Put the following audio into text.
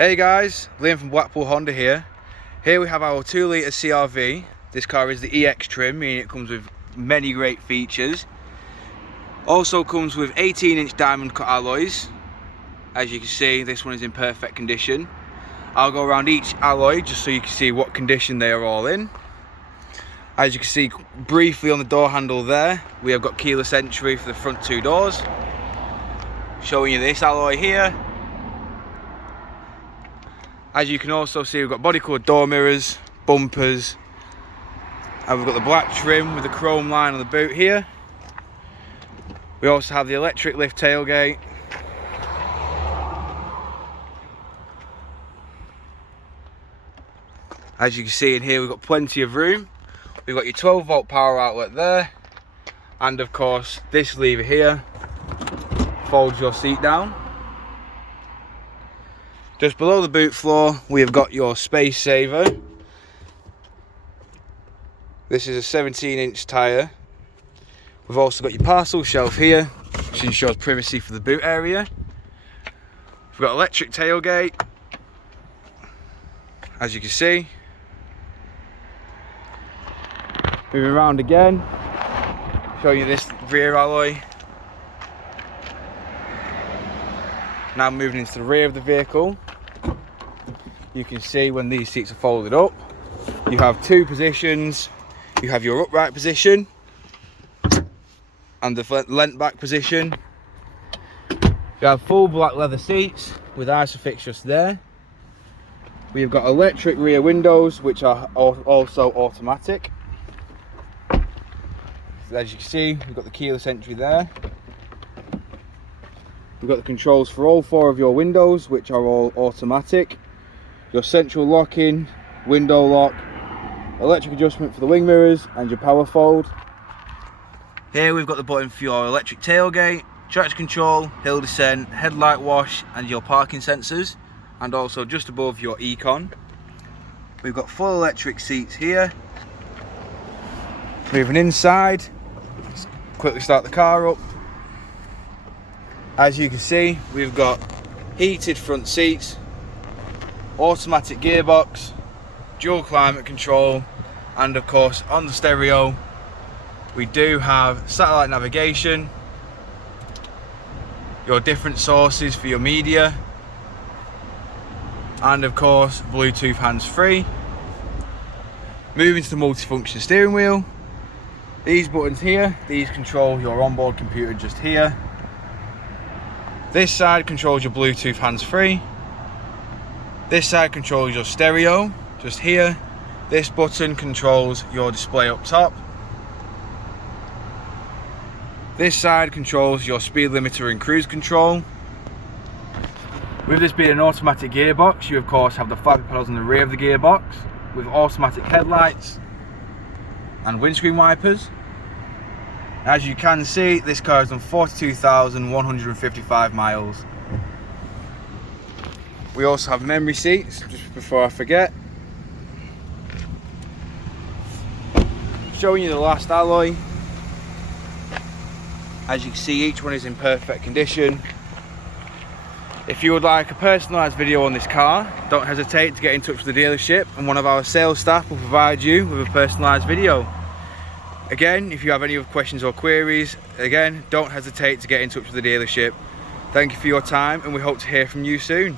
Hey guys, Liam from Blackpool Honda here. Here we have our 2 litre CRV. This car is the EX trim, meaning it comes with many great features. Also comes with 18-inch diamond cut alloys. As you can see, this one is in perfect condition. I'll go around each alloy just so you can see what condition they are all in. As you can see briefly on the door handle there, we have got keyless entry for the front 2 doors. Showing you this alloy here. As you can also see, we've got body coloured door mirrors, bumpers, and we've got the black trim with the chrome line on the boot here. We also have the electric lift tailgate. As you can see in here, we've got plenty of room. We've got your 12-volt power outlet there, and of course this lever here folds your seat down. Just below the boot floor, we have got your space saver. This is a 17-inch tyre. We've also got your parcel shelf here, which ensures privacy for the boot area. We've got electric tailgate, as you can see. Moving around again, show you this rear alloy. Now moving into the rear of the vehicle, you can see when these seats are folded up, you have 2 positions. You have your upright position and the leant back position. You have full black leather seats with Isofix just there. We've got electric rear windows, which are also automatic. So as you can see, we've got the keyless entry there. We've got the controls for all 4 of your windows, which are all automatic. Your central locking, window lock, electric adjustment for the wing mirrors, and your power fold. Here we've got the button for your electric tailgate, traction control, hill descent, headlight wash, and your parking sensors, and also just above your econ. We've got full electric seats here. Moving inside, let's quickly start the car up. As you can see, we've got heated front seats, automatic gearbox, dual climate control, and of course on the stereo we do have satellite navigation, your different sources for your media, and of course Bluetooth hands-free. Moving to the multifunction steering wheel, these buttons here, these control your onboard computer just here. This side controls your Bluetooth hands-free. This side controls your stereo, just here. This button controls your display up top. This side controls your speed limiter and cruise control. With this being an automatic gearbox, you of course have the flappy pedals on the rear of the gearbox with automatic headlights and windscreen wipers. As you can see, this car has done 42,155 miles. We also have memory seats, just before I forget. Showing you the last alloy. As you can see, each one is in perfect condition. If you would like a personalised video on this car, don't hesitate to get in touch with the dealership and one of our sales staff will provide you with a personalised video. Again, if you have any other questions or queries, again, don't hesitate to get in touch with the dealership. Thank you for your time and we hope to hear from you soon.